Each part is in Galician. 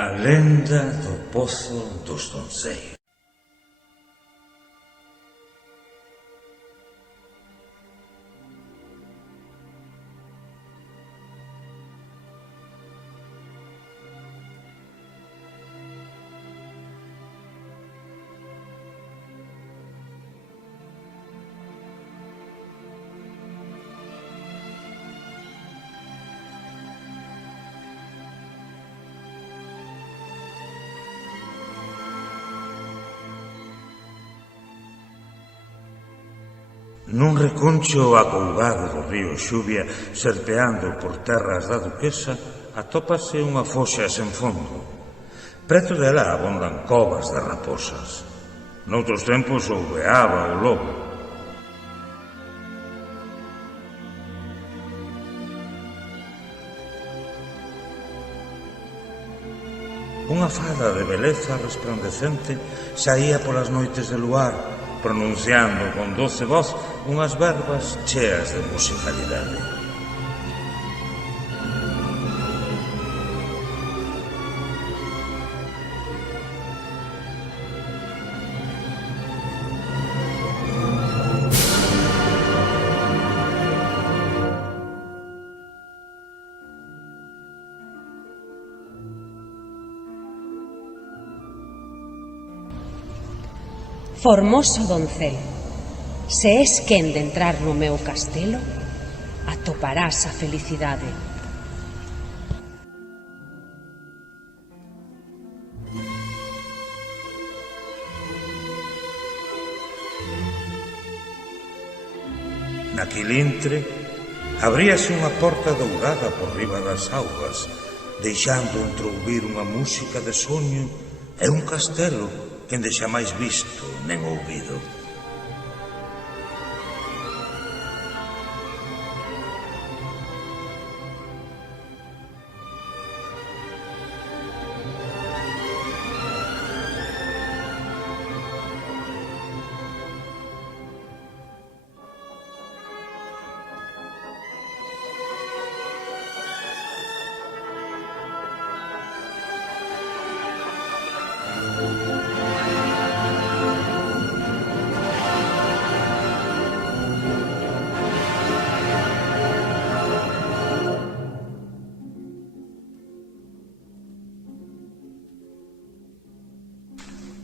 A lenda do Pozo dos Doncellos. Nun reconcho acougado do río Xuvia, serpeando por terras da Duquesa, atópase unha foxa sen fondo. Preto dela abondan covas de raposas. Noutros tempos ouveaba o lobo. Unha fada de beleza resplandecente saía polas noites de luar, pronunciando con doce voz unhas verbas cheas de musicalidade. Formoso doncel, se és quen de entrar no meu castelo, atoparás a felicidade. Naquel intre, abríase unha porta dourada por riba das augas, deixando entrouvir unha música de soño e un castelo ende xa máis visto nen ouvido.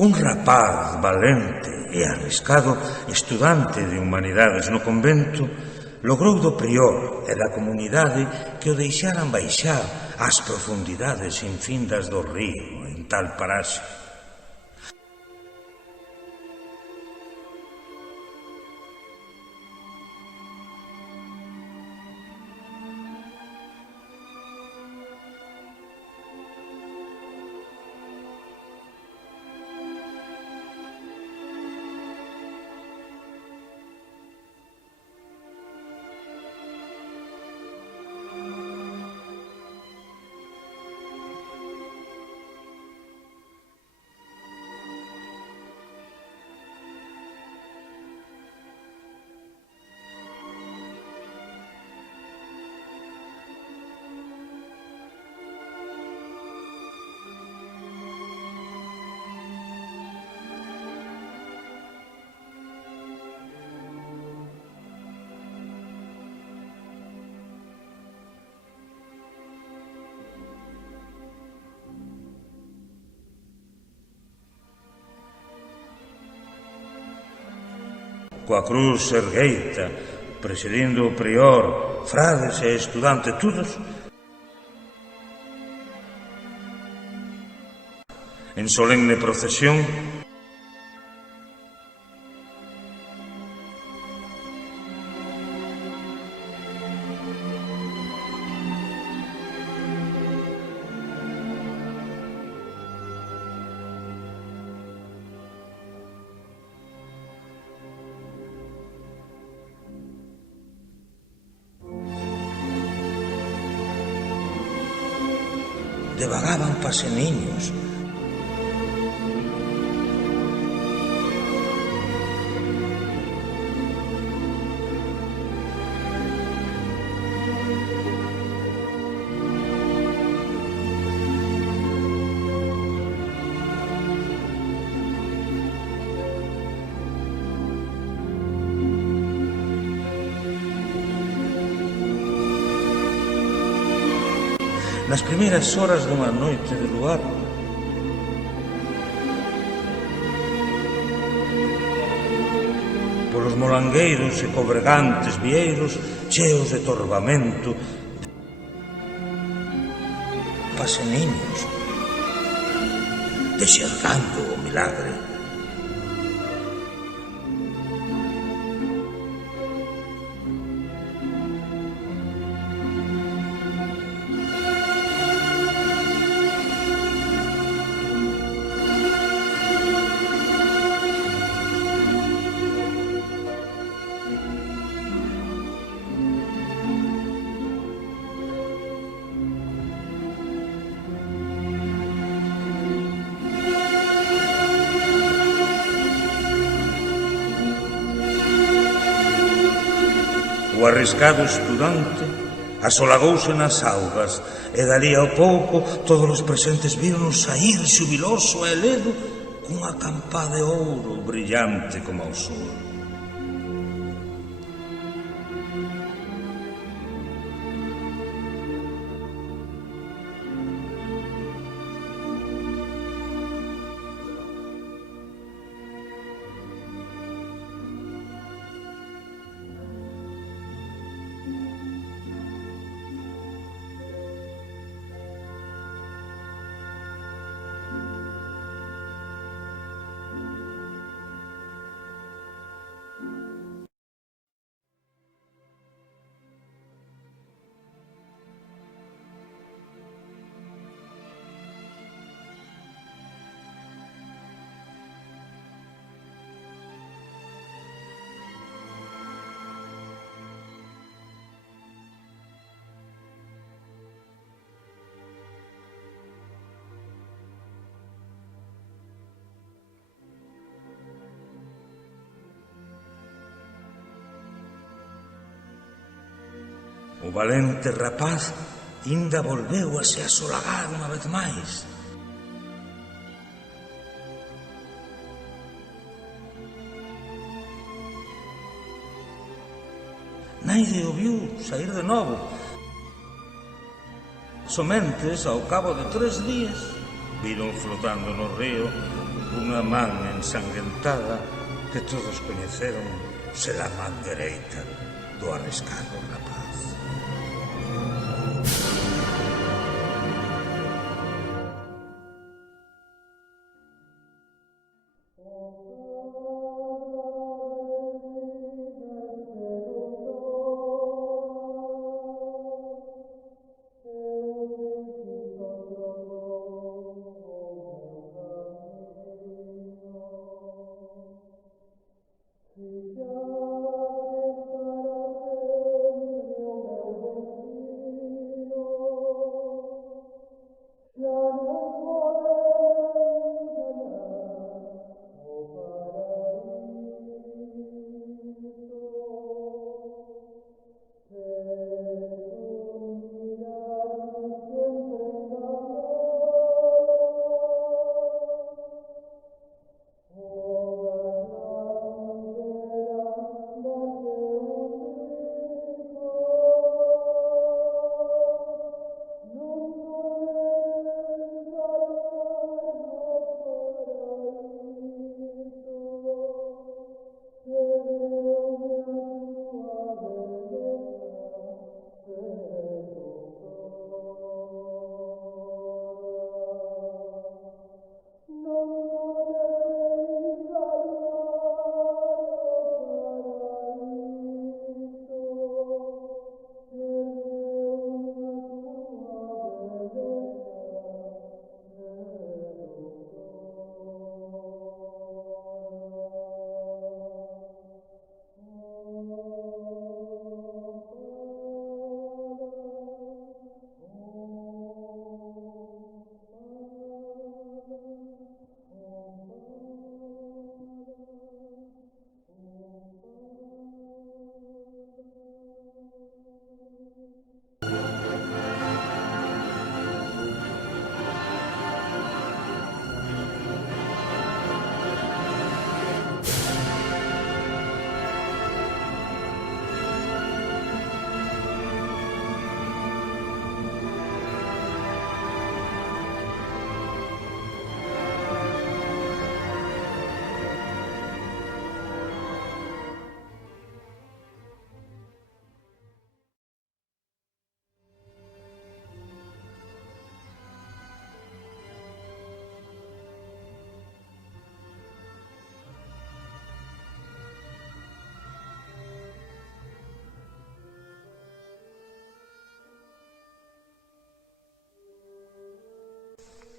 Un rapaz valente e arriscado, estudante de humanidades no convento, logrou do prior e da comunidade que o deixaran baixar ás profundidades infindas do río en tal paraxe. coa cruz ergueita, presidindo o prior, frades e estudante todos, en solemne procesión, devagaban paseniños, nas primeiras horas dunha noite de luar. Polos molangueiros e cobregantes vieiros cheos de torvamento, paseniños, desxergando o milagre. O arriscado estudante asolagouse nas augas e dali ao pouco todos os presentes viron saír xubiloso e ledo cunha campá de ouro brillante como o sol. O valente rapaz inda volveu a se asolagar unha vez máis. Naide o viu sair de novo. Somentes, ao cabo de 3 días, viron flotando no río unha man ensanguentada que todos coñeceron ser a man dereita do arriscado rapaz.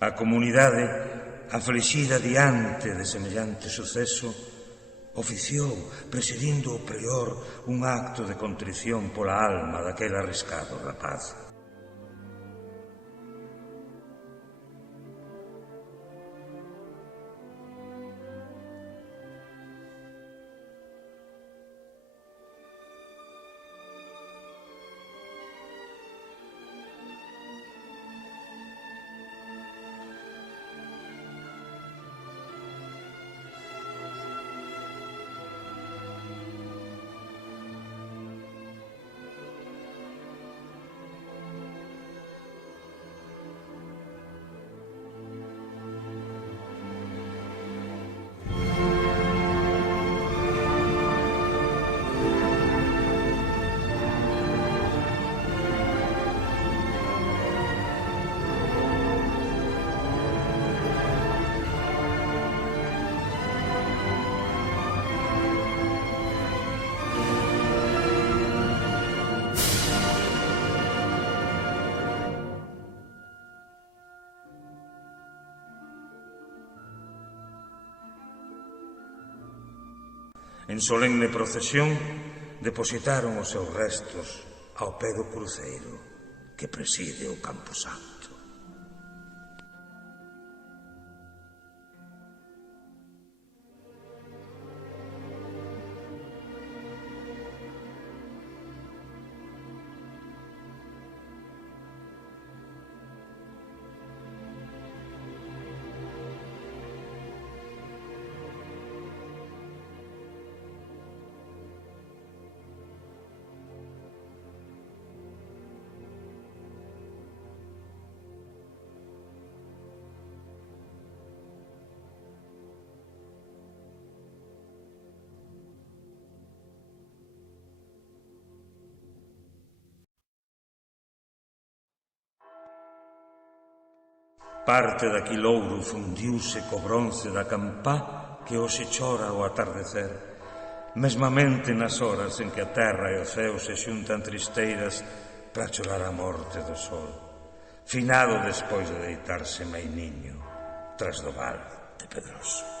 A comunidade, aflixida diante de semellante suceso, oficiou, presidindo o prior, un acto de contrición pola alma daquele arriscado rapaz. En solemne procesión, depositaron os seus restos ao pé do cruceiro que preside o Camposanto. Parte daquil ouro fundiuse co bronce da campá que hoxe chora ao atardecer, mesmamente nas horas en que a terra e o ceo se xuntan tristeiras para chorar a morte do sol, finado despois de deitarse mainiño tras do val de Pedroso.